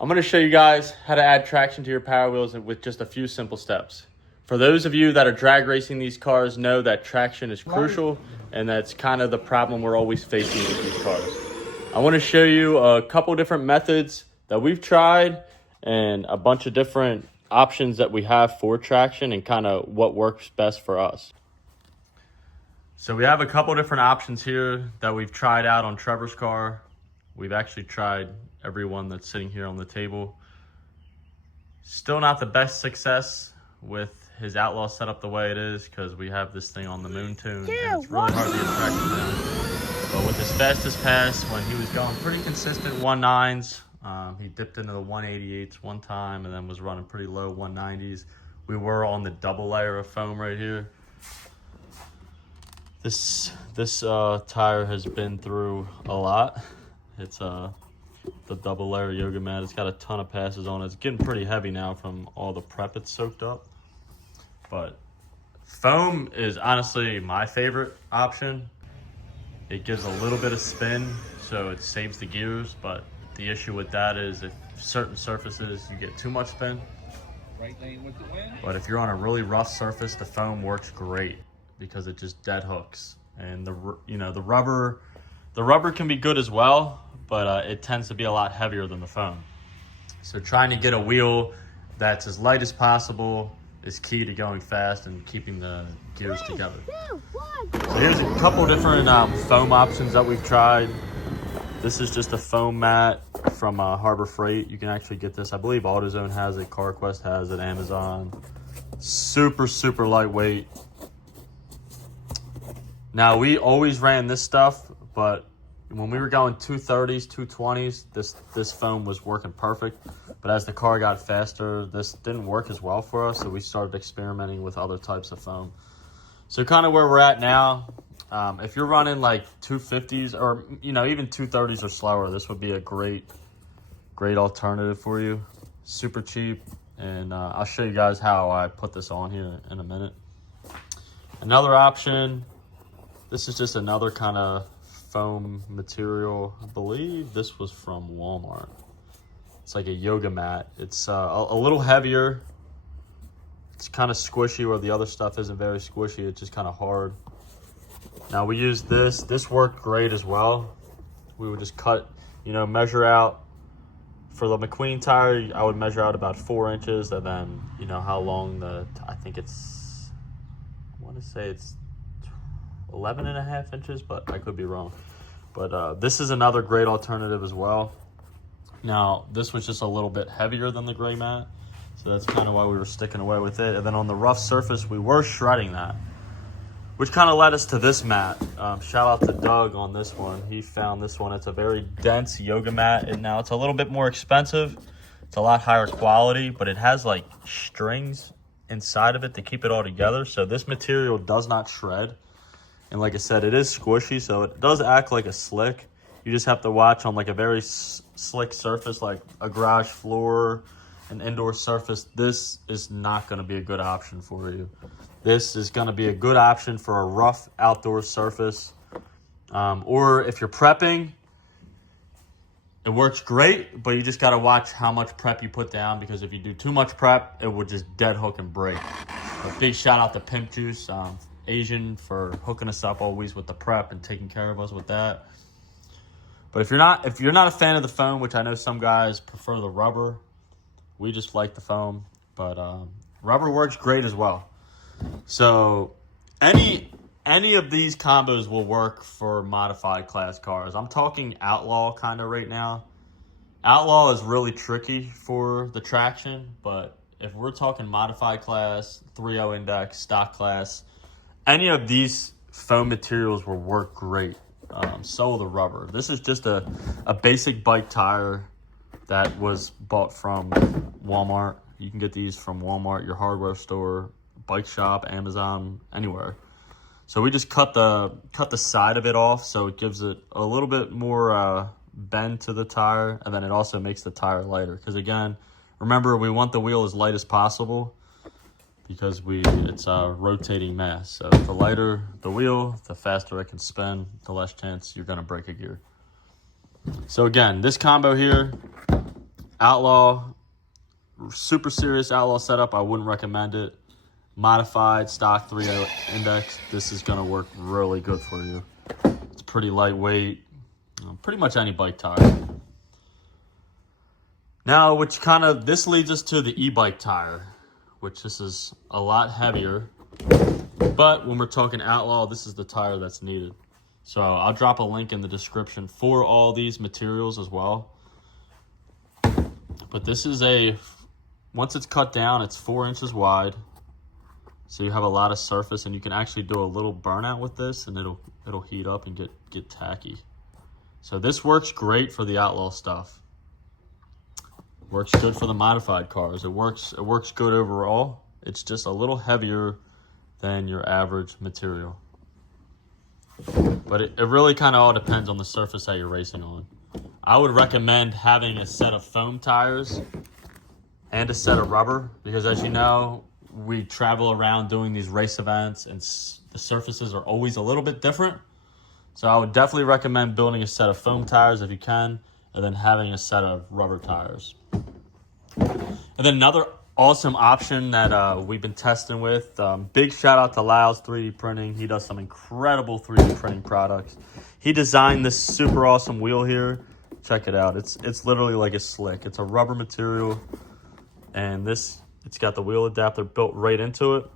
I'm going to show you guys how to add traction to your Power Wheels with just a few simple steps. For those of you that are drag racing these cars, know that traction is crucial, and that's kind of the problem we're always facing with these cars. I want to show you a couple different methods that we've tried and a bunch of different options that we have for traction and kind of what works best for us. So we have a couple different options here that we've tried out on Trevor's car. We've actually tried every one that's sitting here on the table. Still not the best success with his Outlaw setup the way it is, because we have this thing on the moon tune and it's really hard to get traction down. But with his fastest pass, when he was going pretty consistent 1.9s, he dipped into the 188s one time and then was running pretty low 190s. We were on the double layer of foam right here. This tire has been through a lot. It's the double layer yoga mat. It's got a ton of passes on it. It's getting pretty heavy now from all the prep it's soaked up. But foam is honestly my favorite option. It gives a little bit of spin, so it saves the gears. But the issue with that is if certain surfaces you get too much spin. Right lane with the wind. But if you're on a really rough surface, the foam works great because it just dead hooks. And the rubber can be good as well, but it tends to be a lot heavier than the foam. So trying to get a wheel that's as light as possible is key to going fast and keeping the gears together. So here's a couple different foam options that we've tried. This is just a foam mat from Harbor Freight. You can actually get this. I believe AutoZone has it, CarQuest has it, Amazon. Super, super lightweight. Now, we always ran this stuff, but when we were going 230s, 220s, this foam was working perfect. But as the car got faster, this didn't work as well for us, so we started experimenting with other types of foam. So kind of where we're at now, if you're running like 250s or even 230s or slower, this would be a great alternative for you. Super cheap, and I'll show you guys how I put this on here in a minute. Another option, this is just another kind of foam material. I believe this was from Walmart. It's like a yoga mat. It's a little heavier. It's kind of squishy, where the other stuff isn't very squishy. It's just kind of hard. Now we used this. This worked great as well. We would just cut, measure out. For the McQueen tire, I would measure out about 4 inches, and then, how long I want to say it's 11.5 inches, but I could be wrong. But this is another great alternative as well. Now, this was just a little bit heavier than the gray mat, so that's kind of why we were sticking away with it. And then on the rough surface, we were shredding that, which kind of led us to this mat. Shout out to Doug on this one. He found this one. It's a very dense yoga mat, and now it's a little bit more expensive. It's a lot higher quality, but it has like strings inside of it to keep it all together. So this material does not shred. And like I said, it is squishy, so it does act like a slick. You just have to watch on like a very slick surface, like a garage floor, an indoor surface. This is not going to be a good option for you. This is going to be a good option for a rough outdoor surface. Or if you're prepping, it works great, but you just got to watch how much prep you put down, because if you do too much prep, it will just dead hook and break. A big shout out to Pimp Juice, Asian, for hooking us up always with the prep and taking care of us with that. But if you're not a fan of the foam, which I know some guys prefer the rubber, we just like the foam. But rubber works great as well. So any of these combos will work for modified class cars. I'm talking Outlaw kind of right now. Outlaw is really tricky for the traction, but if we're talking modified class, 3.0 index, stock class, any of these foam materials will work great. So will the rubber. This is just a basic bike tire that was bought from Walmart. You can get these from Walmart, your hardware store, bike shop, Amazon, anywhere. So we just cut the side of it off, so it gives it a little bit more bend to the tire, and then it also makes the tire lighter. Because again, remember, we want the wheel as light as possible, because it's a rotating mass. So the lighter the wheel, the faster it can spin, the less chance you're going to break a gear. So again, this combo here, Outlaw, super serious Outlaw setup, I wouldn't recommend it. Modified stock 3.0 index, this is going to work really good for you. It's pretty lightweight, pretty much any bike tire. Now, this leads us to the e-bike tire, which this is a lot heavier. But when we're talking Outlaw, this is the tire that's needed. So I'll drop a link in the description for all these materials as well. But this is once it's cut down, it's 4 inches wide. So you have a lot of surface, and you can actually do a little burnout with this, and it'll heat up and get tacky. So this works great for the Outlaw stuff. Works good for the modified cars. It works good overall. It's just a little heavier than your average material. But it really kind of all depends on the surface that you're racing on. I would recommend having a set of foam tires and a set of rubber, because as you know, we travel around doing these race events and the surfaces are always a little bit different. So I would definitely recommend building a set of foam tires if you can, and then having a set of rubber tires. And then another awesome option that we've been testing with, big shout out to Lyle's 3D printing. He does some incredible 3D printing products. He designed this super awesome wheel here. Check it out. It's literally like a slick. It's a rubber material, and it's got the wheel adapter built right into it.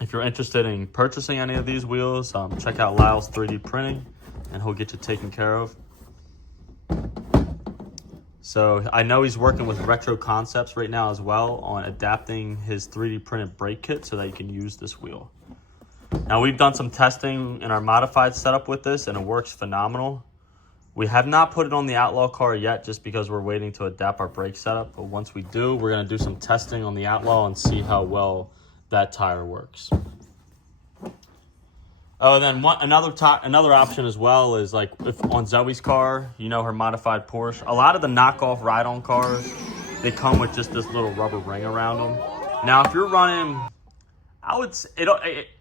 If you're interested in purchasing any of these wheels, check out Lyle's 3D printing, and he'll get you taken care of. So I know he's working with Retro Concepts right now as well on adapting his 3D printed brake kit so that you can use this wheel. Now, we've done some testing in our modified setup with this, and it works phenomenal. We have not put it on the Outlaw car yet just because we're waiting to adapt our brake setup. But once we do, we're going to do some testing on the Outlaw and see how well that tire works. Oh, and then another option as well is, like, if on Zoe's car, you know, her modified Porsche, a lot of the knockoff ride-on cars, they come with just this little rubber ring around them. Now, if you're running, I would say,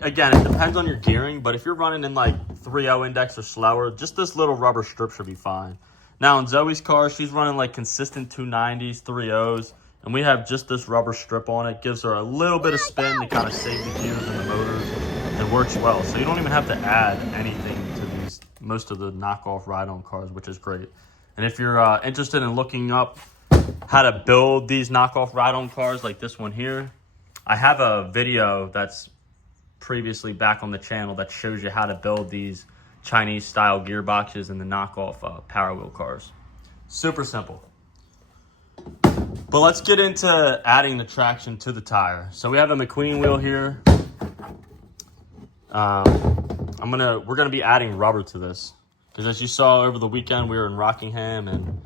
again, it depends on your gearing, but if you're running in like 3.0 index or slower, just this little rubber strip should be fine. Now, in Zoe's car, she's running like consistent 290s, 3.0s, and we have just this rubber strip on it. Gives her a little bit of spin to kind of save the gears and the motors. It works well, so you don't even have to add anything to most of the knockoff ride-on cars, which is great. And if you're interested in looking up how to build these knockoff ride-on cars like this one here, I have a video that's previously back on the channel that shows you how to build these Chinese-style gearboxes in the knockoff Power Wheel cars. Super simple. But let's get into adding the traction to the tire. So we have a McQueen wheel here. We're gonna be adding rubber to this, because as you saw over the weekend, we were in Rockingham and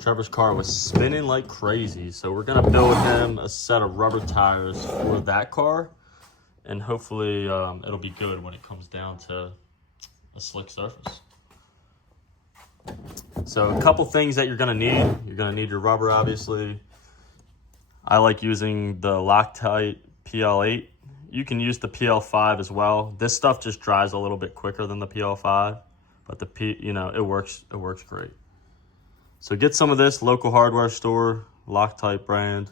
Trevor's car was spinning like crazy. So we're gonna build him a set of rubber tires for that car, and hopefully it'll be good when it comes down to a slick surface. So a couple things that you're gonna need. You're gonna need your rubber, obviously. I like using the Loctite PL8. You can use the PL5 as well. This stuff just dries a little bit quicker than the PL5, but it works great. So get some of this, local hardware store, Loctite brand.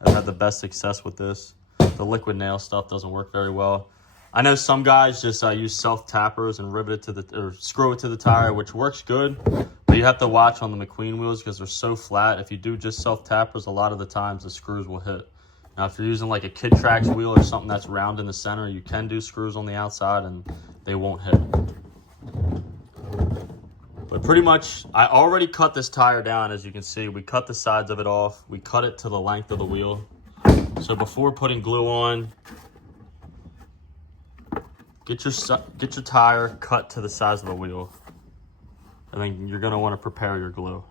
I've had the best success with this. The liquid nail stuff doesn't work very well. I know some guys just use self tappers and rivet it or screw it to the tire, which works good, but you have to watch on the McQueen wheels because they're so flat. If you do just self tappers, a lot of the times the screws will hit. Now, if you're using like a Kid Trax wheel or something that's round in the center, you can do screws on the outside and they won't hit. But pretty much, I already cut this tire down. As you can see, we cut the sides of it off. We cut it to the length of the wheel. So before putting glue on, get your tire cut to the size of the wheel. And then you're gonna wanna prepare your glue.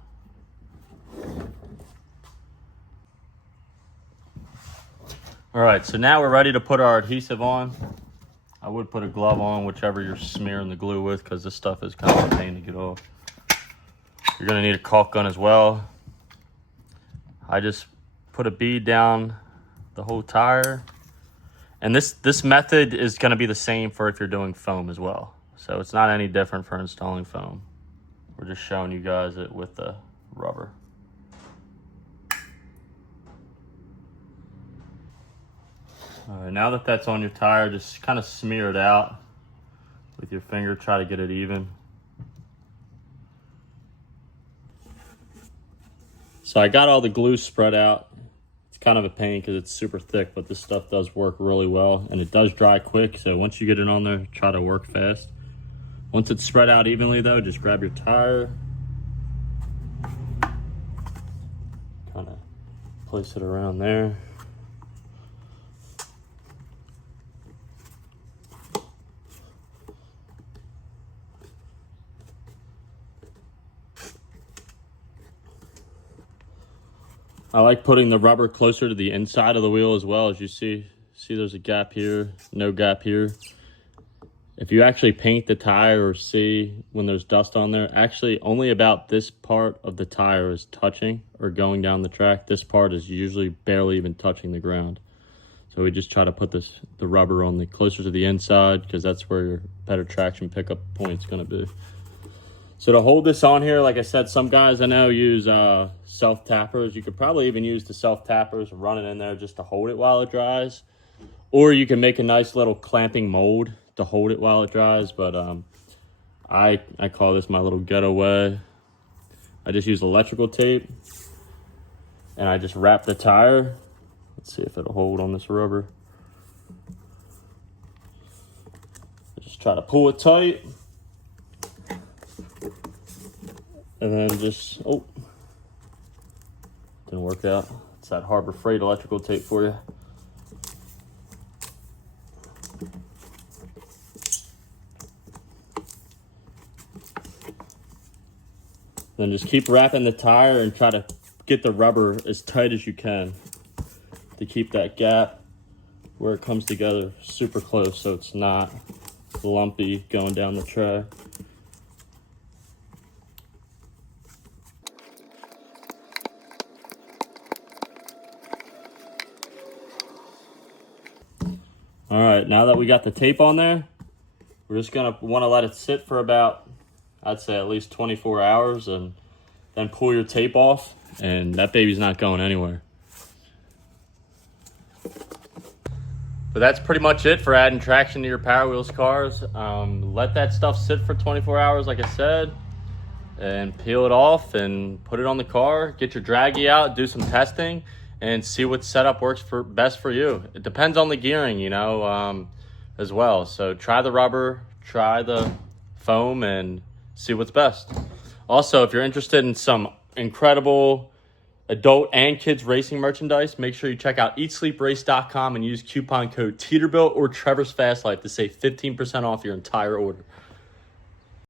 All right, so now we're ready to put our adhesive on. I would put a glove on, whichever you're smearing the glue with, because this stuff is kind of a pain to get off. You're gonna need a caulk gun as well. I just put a bead down the whole tire. And this method is gonna be the same for if you're doing foam as well. So it's not any different for installing foam. We're just showing you guys it with the rubber. All right, now that that's on your tire, just kind of smear it out with your finger. Try to get it even. So I got all the glue spread out. It's kind of a pain because it's super thick, but this stuff does work really well, and it does dry quick. So once you get it on there, try to work fast. Once it's spread out evenly though, just grab your tire, kind of place it around there. I like putting the rubber closer to the inside of the wheel as well. As you see there's a gap here, no gap here. If you actually paint the tire or see when there's dust on there, actually only about this part of the tire is touching or going down the track. This part is usually barely even touching the ground. So we just try to put the rubber on the closer to the inside because that's where your better traction pickup point's gonna be. So to hold this on here, like I said, some guys I know use self-tappers. You could probably even use the self-tappers and run it in there just to hold it while it dries. Or you can make a nice little clamping mold to hold it while it dries. But I call this my little getaway. I just use electrical tape. And I just wrap the tire. Let's see if it'll hold on this rubber. I just try to pull it tight. And then just, oh, didn't work out. It's that Harbor Freight electrical tape for you. Then just keep wrapping the tire and try to get the rubber as tight as you can to keep that gap where it comes together super close so it's not lumpy going down the track. All right, now that we got the tape on there, we're just gonna wanna let it sit for about, I'd say at least 24 hours, and then pull your tape off, and that baby's not going anywhere. But that's pretty much it for adding traction to your Power Wheels cars. Let that stuff sit for 24 hours, like I said, and peel it off and put it on the car. Get your draggy out, do some testing, and see what setup works best for you. It depends on the gearing, you know, as well. So try the rubber, try the foam, and see what's best. Also, if you're interested in some incredible adult and kids racing merchandise, make sure you check out eatsleeprace.com and use coupon code Teterbilt or Trevor's Fast Life to save 15% off your entire order.